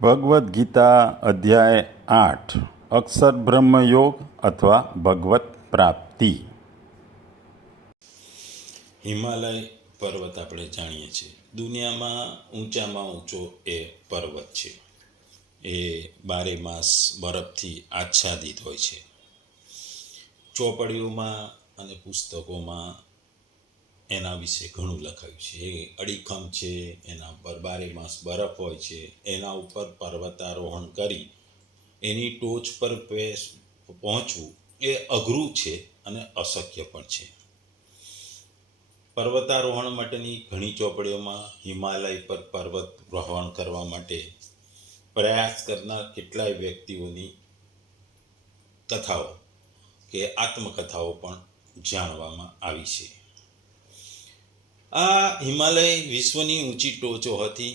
ભગવદ્ ગીતા અધ્યાય 8 અક્ષર બ્રહ્મ યોગ અથવા ભગવત પ્રાપ્તિ. હિમાલય પર્વત આપણે જાણીએ છીએ. દુનિયામાં ઊંચામાં ઊંચો એ પર્વત છે. એ 12 માસ બરફથી આચ્છાદિત હોય છે. ચોપડીઓમાં અને પુસ્તકોમાં એના વિશે ઘણું લખાયું છે. એ અડીખમ છે, એના પર 12 માસ બરફ હોય છે. એના ઉપર પર્વતારોહણ કરી એની ટોચ પર પહોંચવું એ અઘરું છે અને અશક્ય પણ છે. પર્વતારોહણ માટેની ઘણી ચોપડીઓમાં હિમાલય પર પર્વતારોહણ કરવા માટે પ્રયાસ કરનાર કેટલાય વ્યક્તિઓની કથાઓ કે આત્મકથાઓ પણ જાણવામાં આવી છે. આ હિમાલય વિશ્વની ઊંચી ટોચો હતી.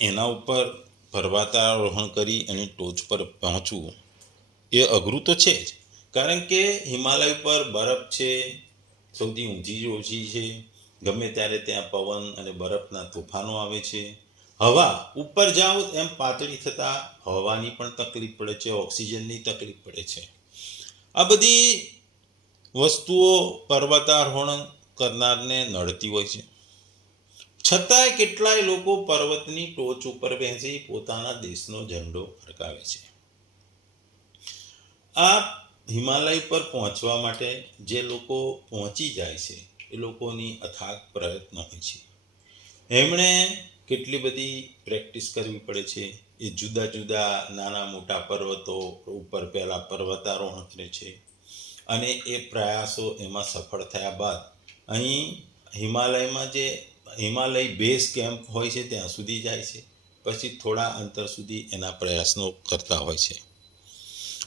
એના ઉપર પર્વતારોહણ કરી અને ટોચ પર પહોંચવું એ અઘરું તો છે જ, કારણ કે હિમાલય પર બરફ છે, સૌથી ઊંચી ઓછી છે. ગમે ત્યારે ત્યાં પવન અને બરફના તોફાનો આવે છે. હવા ઉપર જાઓ એમ પાતળી થતાં હવાની પણ તકલીફ પડે છે, ઓક્સિજનની તકલીફ પડે છે. આ બધી વસ્તુઓ પર્વતારોહણ કરનારને નડતી હોય છે. છતાંય કેટલાય લોકો પર્વતની ટોચ ઉપર બેસી પોતાના દેશનો ઝંડો ફરકાવે છે. આ હિમાલય પર પહોંચવા માટે જે લોકો પહોંચી જાય છે એ લોકોની અથાગ પ્રયત્ન હોય છે. એમણે કેટલી બધી પ્રેક્ટિસ કરવી પડે છે. એ જુદા જુદા નાના મોટા પર્વતો ઉપર પહેલાં પર્વતારોહણ કરે છે અને એ પ્રયાસો એમાં સફળ થયા બાદ અહીં હિમાલયમાં જે હિમાલય બેઝ કેમ્પ હોય છે ત્યાં સુધી જાય છે. પછી થોડા અંતર સુધી એના પ્રયાસનો કરતા હોય છે.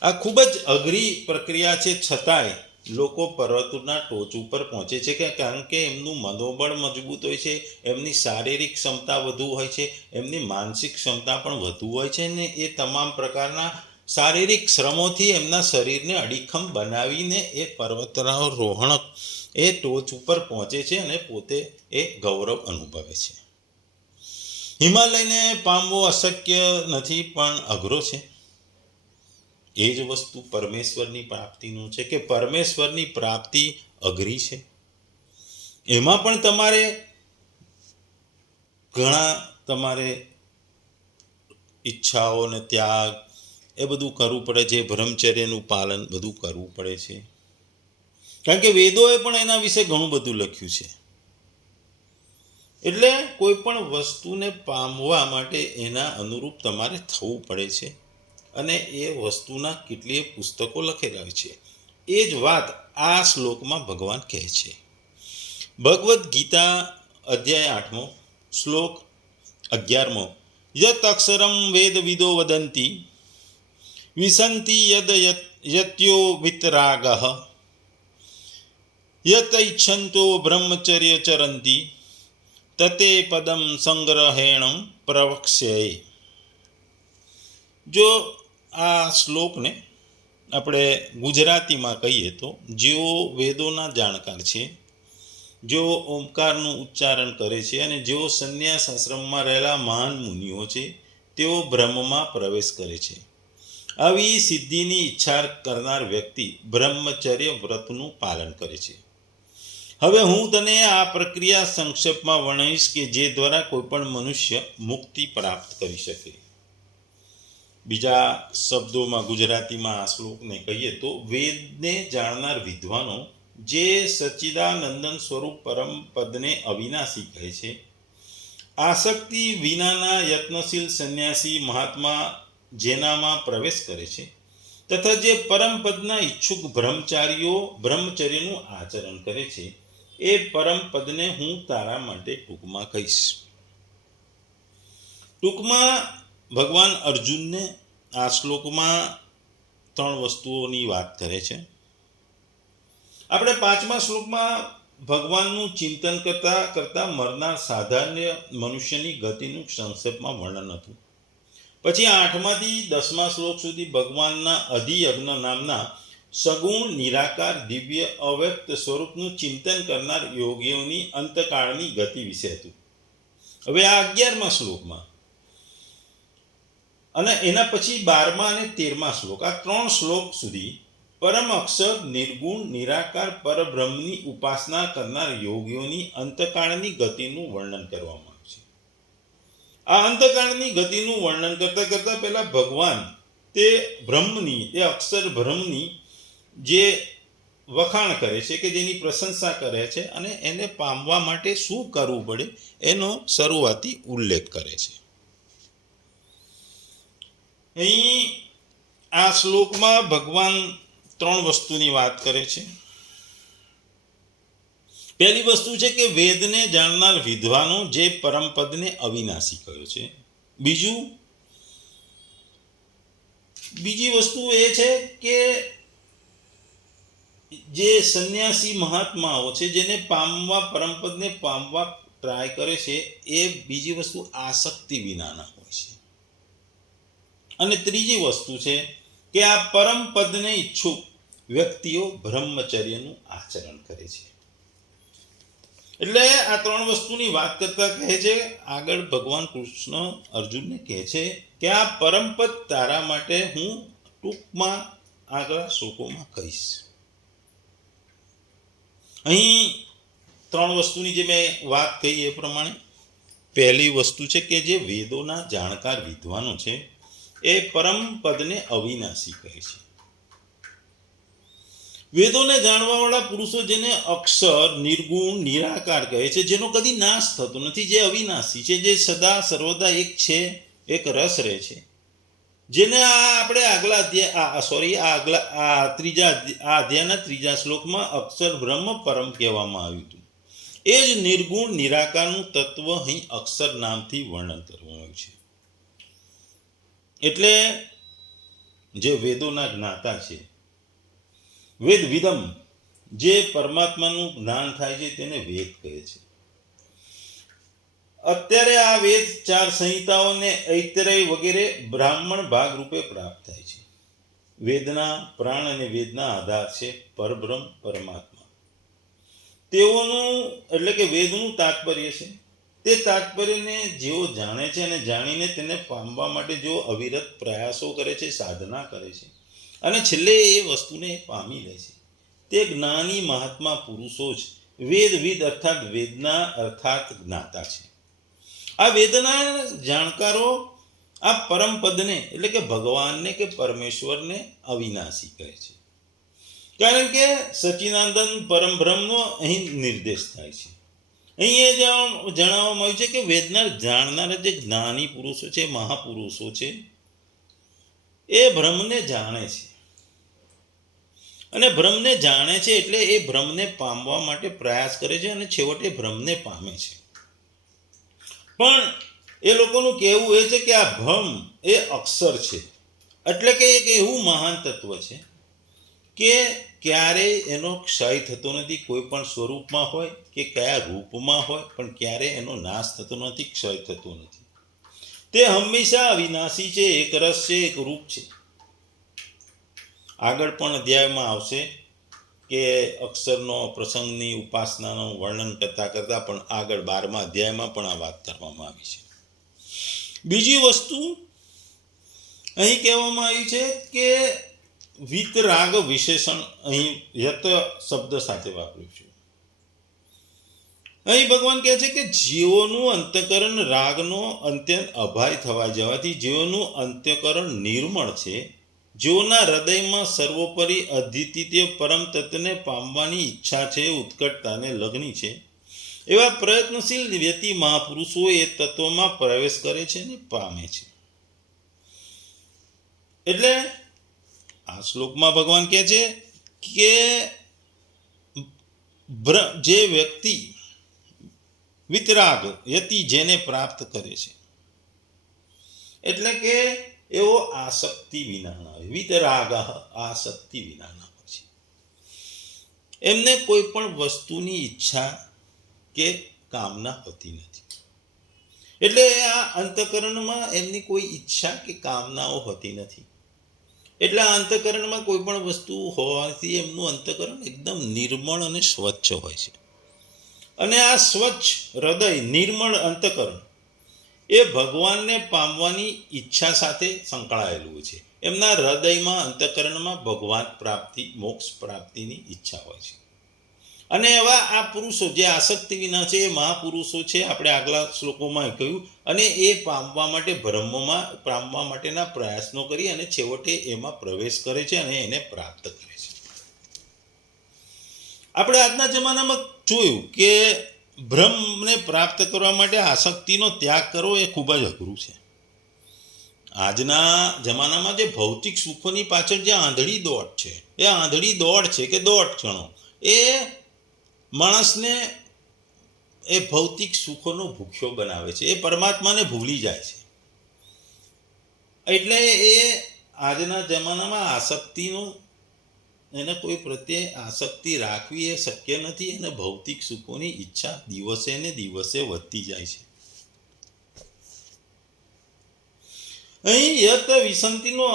આ ખૂબ જ અઘરી પ્રક્રિયા છે, છતાંય લોકો પર્વતોના ટોચ ઉપર પહોંચે છે કારણ કે એમનું મનોબળ મજબૂત હોય છે, એમની શારીરિક ક્ષમતા વધુ હોય છે, એમની માનસિક ક્ષમતા પણ વધુ હોય છે ને એ તમામ પ્રકારના શારીરિક શ્રમોથી એમના શરીરને અડીખમ બનાવીને એ પર્વતારોહણ એ ટોચ ઉપર પહોંચે છે અને પોતે એ ગૌરવ અનુભવે છે. હિમાલયને પામવો અશક્ય નથી પણ અઘરો છે. એ જ વસ્તુ પરમેશ્વરની પ્રાપ્તિનું છે કે પરમેશ્વરની પ્રાપ્તિ અઘરી છે. એમાં પણ તમારે ઈચ્છાઓ ને ત્યાગ એ બધું કરવું પડે છે. બ્રહ્મચર્યનું પાલન બધું કરવું પડે છે, કારણ કે વેદોએ પણ એના વિશે ઘણું બધું લખ્યું છે. એટલે કોઈ પણ વસ્તુને પામવા માટે એના અનુરૂપ તમારે થવું પડે છે અને એ વસ્તુના કેટલીય પુસ્તકો લખેલા હોય છે. એ જ વાત આ શ્લોકમાં ભગવાન કહે છે. ભગવદ્ ગીતા અધ્યાય 8 શ્લોક 11 યત અક્ષરમ વેદ વિદો વદંતી વિસંતિ યદ યત્યો વિતરાગઃ યત ઈચ્છન્તો બ્રહ્મચર્ય ચરંતી તતે પદમ સંગ્રહેણ પ્રવક્ષ્યે. જો આ શ્લોકને આપણે ગુજરાતીમાં કહીએ તો જેઓ વેદોના જાણકાર છે, જેઓ ઓમકારનું ઉચ્ચારણ કરે છે અને જેઓ સંન્યાસ આશ્રમમાં રહેલા મહાન મુનિઓ છે, તેઓ બ્રહ્મમાં પ્રવેશ કરે છે. આવી સિદ્ધિની ઈચ્છા કરનાર વ્યક્તિ બ્રહ્મચર્ય વ્રતનું પાલન કરે છે. હવે હું તને આ પ્રક્રિયા સંક્ષેપમાં વર્ણવીશ કે જે દ્વારા કોઈ પણ મનુષ્ય મુક્તિ પ્રાપ્ત કરી શકે. બીજા શબ્દોમાં ગુજરાતીમાં આ શ્લોકને કહીએ તો વેદને જાણનાર વિદ્વાનો જે સચ્ચિદાનંદન સ્વરૂપ પરમ પદને અવિનાશી કહે છે, આસક્તિ વિનાના યત્નશીલ સંન્યાસી મહાત્મા જેનામાં પ્રવેશ કરે છે, તથા જે પરમ પદના ઈચ્છુક બ્રહ્મચારીઓ બ્રહ્મચર્યનું આચરણ કરે છે, એ પરમ પદને હું તારા માટે ટૂંકમાં કહીશ. ટૂંકમાં ભગવાન અર્જુનને આ શ્લોકમાં 3 વસ્તુઓની વાત કરે છે. આપણે 5મા શ્લોકમાં ભગવાનનું ચિંતન કરતા મરનાર સાધાન્ય મનુષ્યની ગતિનું સંક્ષેપમાં વર્ણન હતું. પછી 8માંથી 10મા શ્લોક સુધી ભગવાનના અધિયજ્ઞ નામના સગુણ નિરાકાર દિવ્ય અવ્યક્ત સ્વરૂપનું ચિંતન કરનાર યોગીઓની અંતકાળની ગતિ વિશે હતું. હવે આ 11મા શ્લોકમાં અને એના પછી 12મા અને 13મા શ્લોક, આ 3 શ્લોક સુધી પરમ અક્ષર નિર્ગુણ નિરાકાર પરબ્રહ્મની ઉપાસના કરનાર યોગીઓની અંતકાળની ગતિનું વર્ણન કરવામાં આવ્યું છે. આ અંતકાળની ગતિનું વર્ણન કરતા કરતા પહેલા ભગવાન તે બ્રહ્મની, એ અક્ષર બ્રહ્મની જે વખાણ કરે છે, કે જેની પ્રશંસા કરે છે, અને એને પામવા માટે શું કરવું પડે એનો શરૂઆતી ઉલ્લેખ કરે છે. અહીં આ શ્લોકમાં ભગવાન 3 વસ્તુની વાત કરે છે. પહેલી વસ્તુ છે કે વેદને જાણનાર વિદ્વાનો જે પરમપદને અવિનાશી કહ્યો છે. બીજી વસ્તુ એ છે કે જે સંન્યાસી મહાત્માઓ છે, જેને પામવા, પરમપદને પામવા ટ્રાય કરે છે, એ બીજી વસ્તુ આસક્તિ વિનાના હોય છે. અને ત્રીજી વસ્તુ છે કે આ પરમપદને ઈચ્છુક વ્યક્તિઓ બ્રહ્મચર્યનું આચરણ કરે છે. એટલે આ 3 વસ્તુની વાત કરતા કહે છે, આગળ ભગવાન કૃષ્ણ અર્જુનને કહે છે કે આ પરમપદ તારા માટે હું ટૂંકમાં આગળ શ્લોકોમાં કહીશ. અહીં 3 વસ્તુની જે મેં વાત કહી એ પ્રમાણે પહેલી વસ્તુ છે કે જે વેદોના જાણકાર વિદ્વાનો છે, એ પરમપદને અવિનાશી કહે છે. વેદોને જાણવાવાળા પુરુષો જેને અક્ષર નિર્ગુણ નિરાકાર કહે છે, જેનો કદી નાશ થતો નથી, જે અવિનાશી છે, જે સદા સર્વદા એક છે, એક રસ રહે છે, જેને આપણે અધ્યાયના 3જા શ્લોકમાં અક્ષર બ્રહ્મ પરમ કહેવામાં આવ્યું હતું. એ જ નિર્ગુણ નિરાકારનું તત્વ અહીં અક્ષર નામથી વર્ણન કરવામાં આવ્યું છે. એટલે જે વેદોના જ્ઞાતા છે, વેદ વિદમ, જે પરમાત્માનું જ્ઞાન થાય છે તેને વેદ કહે છે. અત્યારે આ વેદ 4 સંહિતાઓને ઐતરેય વગેરે બ્રાહ્મણ ભાગ રૂપે પ્રાપ્ત થાય છે. વેદના પ્રાણ અને વેદના આધાર છે પરબ્રહ્મ પરમાત્મા. તેઓનું એટલે કે વેદનું તાત્પર્ય છે. તે તાત્પર્યને જેઓ જાણે છે અને જાણીને તેને પામવા માટે જેઓ અવિરત પ્રયાસો કરે છે, સાધના કરે છે, અને છેલ્લે એ વસ્તુને પામી લે છે, તે જ્ઞાની મહાત્મા પુરુષો જ વેદવિદ અર્થાત વેદના અર્થાત જ્ઞાતા છે. આ વેદના જાણકારો આ પરમપદને એટલે કે ભગવાનને કે પરમેશ્વરને અવિનાશી કહે છે. કારણ કે સચ્ચિદાનંદ પરમબ્રહ્મનો અહીં નિર્દેશ થાય છે. અહીં એ જણાવવામાં આવ્યું છે કે વેદના જાણનારા જે જ્ઞાની પુરુષો છે, મહાપુરુષો છે, એ બ્રહ્મને જાણે છે. અને બ્રહ્મને જાણે છે એટલે એ બ્રહ્મને પામવા માટે પ્રયાસ કરે છે અને છેવટે બ્રહ્મને પામે છે. પણ એ લોકોનું કહેવું એ છે કે આ બ્રહ્મ એ અક્ષર છે, એટલે કે એક એવું મહાન તત્વ છે કે ક્યારેય એનો ક્ષય થતો નથી, કોઈ પણ સ્વરૂપમાં હોય કે કયા રૂપમાં હોય, પણ ક્યારેય એનો નાશ થતો નથી, ક્ષય થતો નથી. તે હંમેશા અવિનાશી છે, એક રસ છે, એક રૂપ છે. આગળ પણ અધ્યાયમાં આવશે કે અક્ષરનો પ્રસંગની ઉપાસનાનું વર્ણન કરતા કરતા પણ આગળ 12મા અધ્યાયમાં પણ આ વાત કરવામાં આવી છે. બીજી વસ્તુ અહીં કહેવામાં આવી છે કે વિતરાગ વિશેષણ અહીં યત શબ્દ સાથે વાપર્યું છે. અહીં ભગવાન કહે છે કે જીવોનું અંતઃકરણ રાગનો અત્યંત અભાય થવા જવાથી જીવોનું અંતઃકરણ નિર્મળ છે, જેઓના હૃદયમાં સર્વોપરી અદ્વિતીય પરમ તત્વને પામવાની ઈચ્છા છે, ઉત્કટતાને લગ્ની છે, એવા પ્રયત્નશીલ વ્યક્તિ મહાપુરુષો એ તત્વમાં પ્રવેશ કરે છે અને પામે છે. એટલે આ શ્લોકમાં ભગવાન કહે છે કે જે વ્યક્તિ વિતરાગ યતિ જેને પ્રાપ્ત કરે છે, એટલે કે એવો આસક્તિ વિનાના હોય. વિતરાગ આસક્તિ વિનાના હોય છે. એમને કોઈ પણ વસ્તુની ઈચ્છા કે કામના હોતી નથી. એટલે આ અંતઃકરણમાં એમની કોઈ ઈચ્છા કે કામનાઓ હોતી નથી. એટલે આ અંતઃકરણમાં કોઈ પણ વસ્તુ હોવાથી એમનું અંતઃકરણ એકદમ નિર્મળ અને સ્વચ્છ હોય છે. અને આ સ્વચ્છ હૃદય નિર્મળ અંતઃકરણ એ ભગવાનને પામવાની ઈચ્છા સાથે સંકળાયેલું છે. એમના હૃદયમાં, અંતઃકરણમાં ભગવાન પ્રાપ્તિ, મોક્ષ પ્રાપ્તિની ઈચ્છા હોય છે. અને એવા આ પુરુષો જે આસક્તિ વિના છે, એ મહાપુરુષો છે, આપણે આગલા શ્લોકોમાં કહ્યું, અને એ પામવા માટેના પ્રયાસનો કરી અને છેવટે એમાં પ્રવેશ કરે છે અને એને પ્રાપ્ત કરે છે. આપણે આજના જમાનામાં જોયું કે બ્રહ્મને પ્રાપ્ત કરવા માટે આસક્તિનો ત્યાગ કરવો એ ખૂબ જ અઘરું છે. આજના જમાનામાં જે ભૌતિક સુખોની પાછળ જે આંધળી દોડ છે, એ આંધળી દોડ છે કે દોડ ગણો, એ માણસને એ ભૌતિક સુખોનો ભૂખ્યો બનાવે છે. એ પરમાત્માને ભૂલી જાય છે. એટલે એ આજના જમાનામાં આસક્તિનું, એને કોઈ પ્રત્યે આસક્તિ રાખવી એ શક્ય નથી, અને ભૌતિક સુખોની ઈચ્છા દિવસે ને દિવસે વધતી જાય છે. અહીં યત વિસંતિનો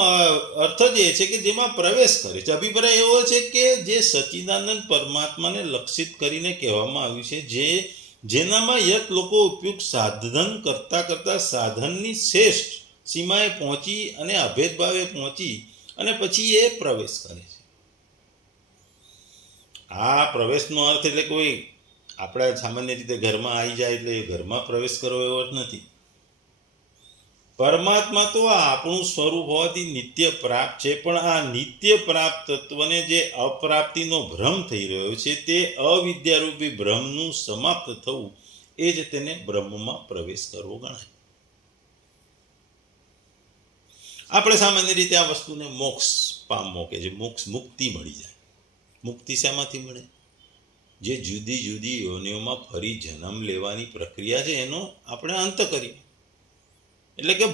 અર્થ જ એ છે કે જેમાં પ્રવેશ કરે છે. અભિપ્રાય એવો છે કે જે સચ્ચિદાનંદ પરમાત્માને લક્ષિત કરીને કહેવામાં આવ્યું છે, જેનામાં યત લોકો ઉપયોગ સાધન કરતા સાધનની શ્રેષ્ઠ સીમાએ પહોંચી અને અભેદભાવે પહોંચી અને પછી એ પ્રવેશ કરે છે. આ પ્રવેશનો અર્થ એટલે કોઈ આપણે સામાન્ય રીતે ઘરમાં આવી જાય એટલે ઘરમાં પ્રવેશ કરવો એવો અર્થ નથી. પરમાત્મા તો આપણું સ્વરૂપ હોવાથી નિત્ય પ્રાપ્ત છે, પણ આ નિત્ય પ્રાપ્ત તત્વને જે અપ્રાપ્તિનો ભ્રમ થઈ રહ્યો છે, તે અવિદ્યારૂપી ભ્રમનું સમાપ્ત થવું, એ જ તેને બ્રહ્મમાં પ્રવેશ કરવો ગણાય. આપણે સામાન્ય રીતે આ વસ્તુને મોક્ષ પામવો કે જે મોક્ષ, મુક્તિ મળી જાય. મુક્તિ શેમાંથી મળે? જે જુદી જુદી યોનિઓમાં ફરી જન્મ લેવાની પ્રક્રિયા છે, એનો આપણે અંત કરીએ. એટલે કે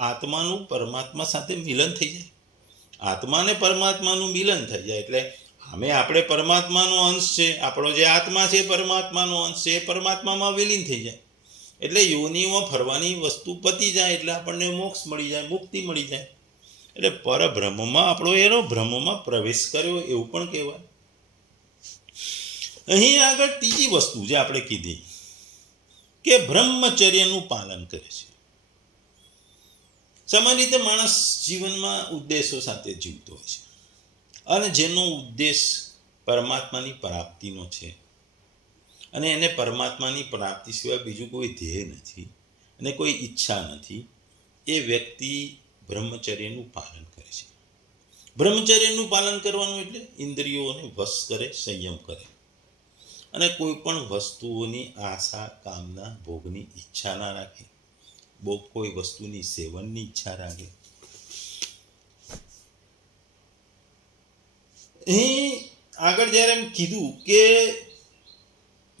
આત્માનું પરમાત્મા સાથે મિલન થઈ જાય. આત્માને પરમાત્માનું મિલન થઈ જાય એટલે આપણે પરમાત્માનો અંશ છે, આપણો જે આત્મા છે પરમાત્માનો અંશ છે, એ પરમાત્મામાં વિલીન થઈ જાય. એટલે યોનિમાં ફરવાની વસ્તુ પતી જાય એટલે આપણને મોક્ષ મળી જાય, મુક્તિ મળી જાય. એટલે પરબ્રહ્મમાં આપણો એનો બ્રહ્મમાં પ્રવેશ કર્યો એવું પણ કહેવાય. અહીં આગળ ત્રીજી વસ્તુ જે આપણે કીધી કે બ્રહ્મચર્યનું પાલન કરે છે. સામાન્ય રીતે માણસ જીવનમાં ઉદ્દેશો સાથે જીવતો હોય છે, અને જેનો ઉદ્દેશ પરમાત્માની પ્રાપ્તિનો છે, અને એને પરમાત્માની પ્રાપ્તિ સિવાય બીજું કોઈ ધ્યેય નથી અને કોઈ ઈચ્છા નથી, એ વ્યક્તિ બ્રહ્મચર્યનું પાલન કરે છે. બ્રહ્મચર્યનું પાલન કરવાનું એટલે ઇન્દ્રિયોને વશ કરે, સંયમ કરે, અને કોઈ પણ વસ્તુઓની આશા, કામના, ભોગની ઈચ્છા ના રાખે, કોઈ વસ્તુની સેવનની ઈચ્છા રાખે. અહીં આગળ જ્યારે એમ કીધું કે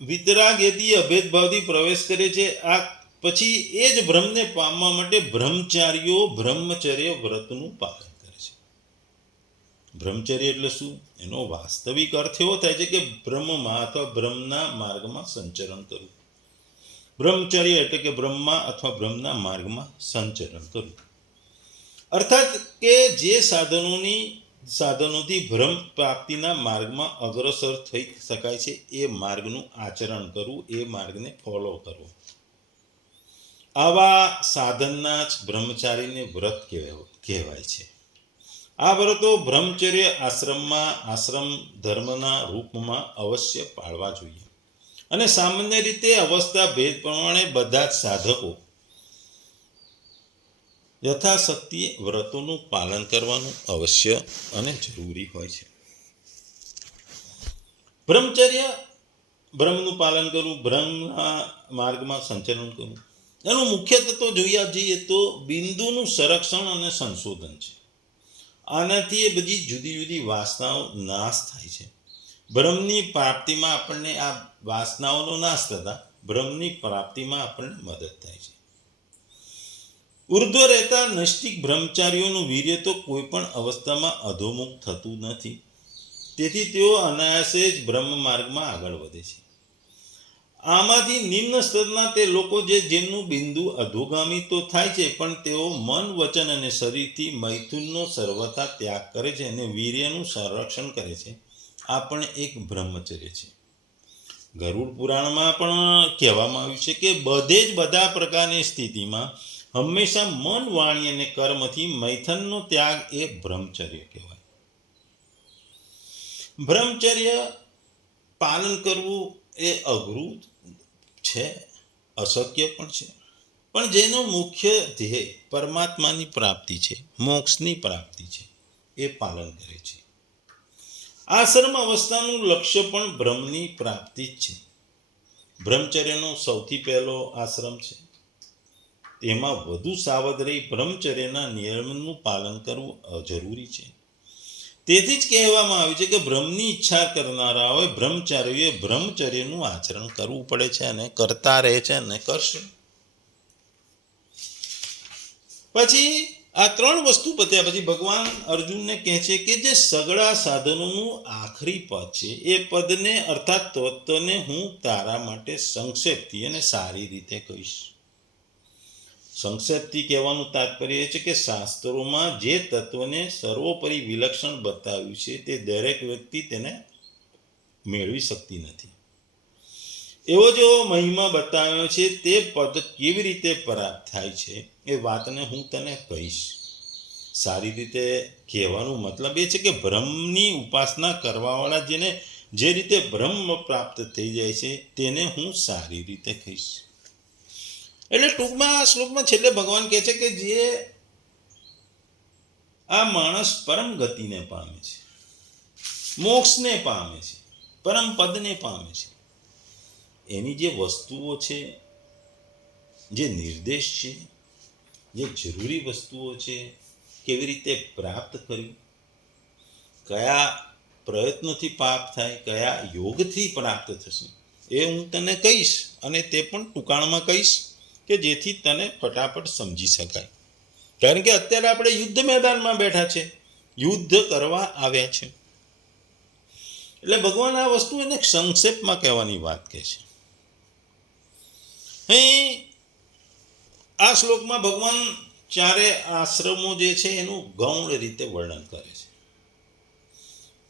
વિતરાગ યતિ અભેદભાવથી પ્રવેશ કરે છે, આ પછી એ જ બ્રહ્મને પામવા માટે બ્રહ્મચારીઓ બ્રહ્મચર્ય વ્રતનું પાલન કરે છે. બ્રહ્મચર્ય એટલે શું? એનો વાસ્તવિક અર્થ એવો થાય છે કે બ્રહ્મમાં અથવા બ્રહ્મના માર્ગમાં સંચરણ કરવું. બ્રહ્મચર્ય એટલે કે બ્રહ્મા અથવા બ્રહ્મના માર્ગમાં સંચરણ કરવું. અર્થાત કે જે સાધનોથી બ્રહ્મ પ્રાપ્તિના માર્ગમાં અગ્રસર થઈ શકાય છે, એ માર્ગનું આચરણ કરવું, એ માર્ગને ફોલો કરવો. આવા સાધનના જ બ્રહ્મચારીને વ્રત કહેવાય છે. આ વ્રતો બ્રહ્મચર્ય આશ્રમ ધર્મના રૂપમાં અવશ્ય પાળવા જોઈએ, અને સામાન્ય રીતે અવસ્થા ભેદ પ્રમાણે બધા જ સાધકો યથાશક્તિ વ્રતોનું પાલન કરવાનું અવશ્ય અને જરૂરી હોય છે. બ્રહ્મચર્ય, બ્રહ્મનું પાલન કરવું, બ્રહ્મના માર્ગમાં સંચરણ કરવું, એનું મુખ્ય તત્વ જોઈએ જઈએ તો બિંદુનું સંરક્ષણ અને સંશોધન છે. આનાથી એ બધી જુદી જુદી વાસનાઓ નાશ થાય છે. બ્રહ્મની પ્રાપ્તિમાં આપણને આ વાસનાઓનો નાશ થતા બ્રહ્મની પ્રાપ્તિમાં આપણને મદદ થાય છે. ઉર્ધ્વ રહેતા નૈષ્ટિક બ્રહ્મચારીઓનું વીર્ય તો કોઈ પણ અવસ્થામાં અધોમુખ થતું નથી, તેથી તેઓ અનાયાસે જ બ્રહ્મ માર્ગમાં આગળ વધે છે. આમાંથી નિમ્ન સ્તરના તે લોકો જેમનું બિંદુ અધોગામી તો થાય છે, પણ તેઓ મન, વચન અને શરીરથી મૈથુનનો સર્વથા ત્યાગ કરે છે અને વીર્યનું સંરક્ષણ કરે છે. આ પણ એક બ્રહ્મચર્ય છે. ગરુડ પુરાણમાં પણ કહેવામાં આવ્યું છે કે બધે જ બધા પ્રકારની સ્થિતિમાં હંમેશા મન, વાણી અને કર્મથી મૈથુનનો ત્યાગ એ બ્રહ્મચર્ય કહેવાય. બ્રહ્મચર્ય પાલન કરવું એ અઘરું છે, અશક્ય પણ છે, પણ જેનો મુખ્ય ધ્યેય પરમાત્માની પ્રાપ્તિ છે, મોક્ષની પ્રાપ્તિ છે, એ પાલન કરે છે. આશ્રમ અવસ્થાનું લક્ષ્ય પણ બ્રહ્મની પ્રાપ્તિ જ છે. બ્રહ્મચર્યનો સૌથી પહેલો આશ્રમ છે. તેમાં વધુ સાવધ રહી બ્રહ્મચર્યના નિયમનું પાલન કરવું જરૂરી છે. તેથી જ કહેવામાં આવ્યું છે કે બ્રહ્મની ઈચ્છા કરનારાઓએ બ્રહ્મચારીઓએ બ્રહ્મચર્યનું આચરણ કરવું પડે છે અને કરતા રહે છે અને કરશે. પછી આ ત્રણ વસ્તુ પત્યા પછી ભગવાન અર્જુનને કહે છે કે જે સગળા સાધનોનું આખરી પદ છે એ પદને અર્થાત તત્વને હું તારા માટે સંક્ષેપથી અને સારી રીતે કહીશ. સંક્ષેપથી કહેવાનું તાત્પર્ય એ છે કે શાસ્ત્રોમાં જે તત્વને સર્વોપરી વિલક્ષણ બતાવ્યું છે તે દરેક વ્યક્તિ તેને મેળવી શકતી નથી. એવો જો મહિમા બતાવ્યો છે તે પદ કેવી રીતે પ્રાપ્ત થાય છે એ વાતને હું તને કહીશ. સારી રીતે કહેવાનું મતલબ એ છે કે બ્રહ્મની ઉપાસના કરવાવાળા જેને જે રીતે બ્રહ્મ પ્રાપ્ત થઈ જાય છે તેને હું સારી રીતે કહીશ. એટલે ટૂંકમાં આ શ્લોકમાં છેલ્લે ભગવાન કહે છે કે જે આ માણસ પરમ ગતિને પામે છે, મોક્ષને પામે છે, પરમ પદને પામે છે, એની જે વસ્તુઓ છે, જે નિર્દેશ છે, જે જરૂરી વસ્તુઓ છે, કેવી રીતે પ્રાપ્ત કરવી, કયા પ્રયત્નોથી પ્રાપ્ત થાય, કયા યોગથી પ્રાપ્ત થશે, એ હું તને કહીશ. અને તે પણ ટૂંકાણમાં કહીશ કે જેથી તને ફટાફટ સમજી શકાય. કારણ કે અત્યારે આપણે યુદ્ધ મેદાનમાં બેઠા છે, યુદ્ધ કરવા આવ્યા છે. એટલે ભગવાન આ વસ્તુ એને સંક્ષેપમાં કહેવાની વાત કહે છે. અહીં આ શ્લોકમાં ભગવાન ચારે આશ્રમો જે છે એનું ગૌણ રીતે વર્ણન કરે છે.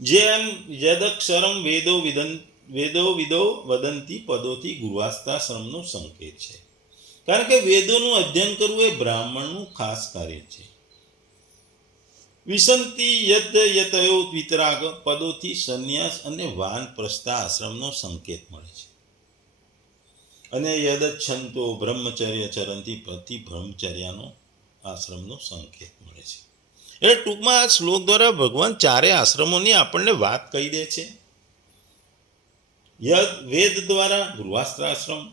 જેમ યદક્ષરમ વેદો વિદો વદંતી પદોથી ગૃહસ્થાશ્રમનો સંકેત છે. કારણ કે વેદોનું અધ્યયન કરવું એ બ્રાહ્મણનું ખાસ કાર્ય છે. વિસંતિ યતયો વિતરાગ પદોથી સંન્યાસ અને વાનપ્રસ્થા આશ્રમનો સંકેત મળે છે. અને યદચ્છંતો બ્રહ્મચર્ય ચરણથી પ્રતિ બ્રહ્મચર્યાનો આશ્રમનો સંકેત મળે છે. એટલે ટૂંકમાં આ શ્લોક દ્વારા ભગવાન ચારે આશ્રમોની આપણને વાત કહી દે છે. યદ વેદ દ્વારા ગૃહસ્થાશ્રમ,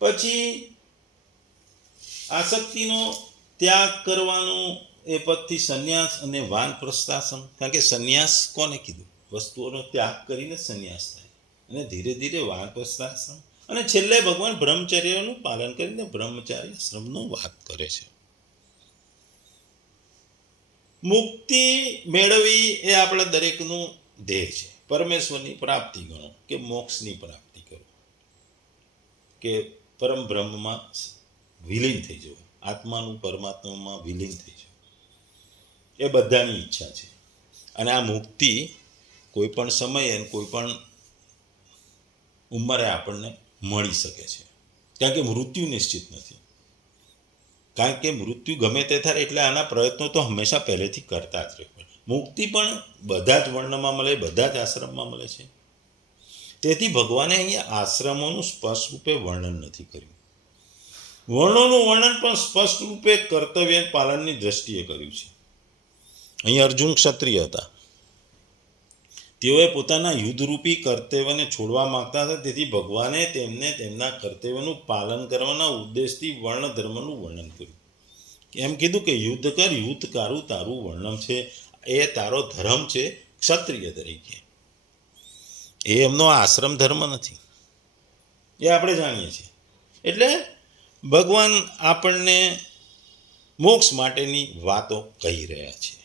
પછી આસક્તિનો ત્યાગ કરવાનો એ પદથી સંન્યાસ અને વાનપ્રસ્થાશ્રમ. કારણ કે સંન્યાસ કોને કીધું? વસ્તુઓનો ત્યાગ કરીને સંન્યાસ થાય. અને ધીરે ધીરે વાનપ્રસ્થાશ્રમ, અને છેલ્લે ભગવાન બ્રહ્મચર્યનું પાલન કરીને બ્રહ્મચારી આશ્રમનો વાત કરે છે. મુક્તિ મેળવી એ આપણા દરેકનું ધ્યેય છે. પરમેશ્વરની પ્રાપ્તિ ગણો કે મોક્ષની પ્રાપ્તિ કરો કે પરમ બ્રહ્મમાં વિલીન થઈ જવું, આત્માનું પરમાત્મામાં વિલીન થઈ જવું, એ બધાની ઈચ્છા છે. અને આ મુક્તિ કોઈ પણ સમયે અને કોઈ પણ ઉંમરે આપણને મળી શકે છે. કારણ કે મૃત્યુ નિશ્ચિત નથી. કારણ કે મૃત્યુ ગમે તે થાય એટલે આના પ્રયત્નો તો હંમેશા પહેલેથી કરતા જ રહેવું. મુક્તિ પણ બધા જ વર્ણમાં મળે, બધા જ આશ્રમમાં મળે છે. તેથી ભગવાને અહીંયા આશ્રમોનું સ્પષ્ટ રૂપે વર્ણન નથી કર્યું. વર્ણોનું વર્ણન પણ સ્પષ્ટ રૂપે કર્તવ્ય પાલનની દ્રષ્ટિએ કર્યું છે. અહીં અર્જુન ક્ષત્રિય હતા. તેઓએ પોતાના યુદ્ધરૂપી કર્તવ્યને છોડવા માંગતા હતા. તેથી ભગવાને તેમને તેમના કર્તવ્યનું પાલન કરવાના ઉદ્દેશથી વર્ણ ધર્મનું વર્ણન કર્યું. એમ કીધું કે યુદ્ધ કર, યુદ્ધ કારું તારું વર્ણન છે, એ તારો ધર્મ છે ક્ષત્રિય તરીકે. એ એમનો આશ્રમ ધર્મ નથી, એ આપણે જાણીએ છીએ. એટલે ભગવાન આપણને મોક્ષ માટેની વાતો કહી રહ્યા છે.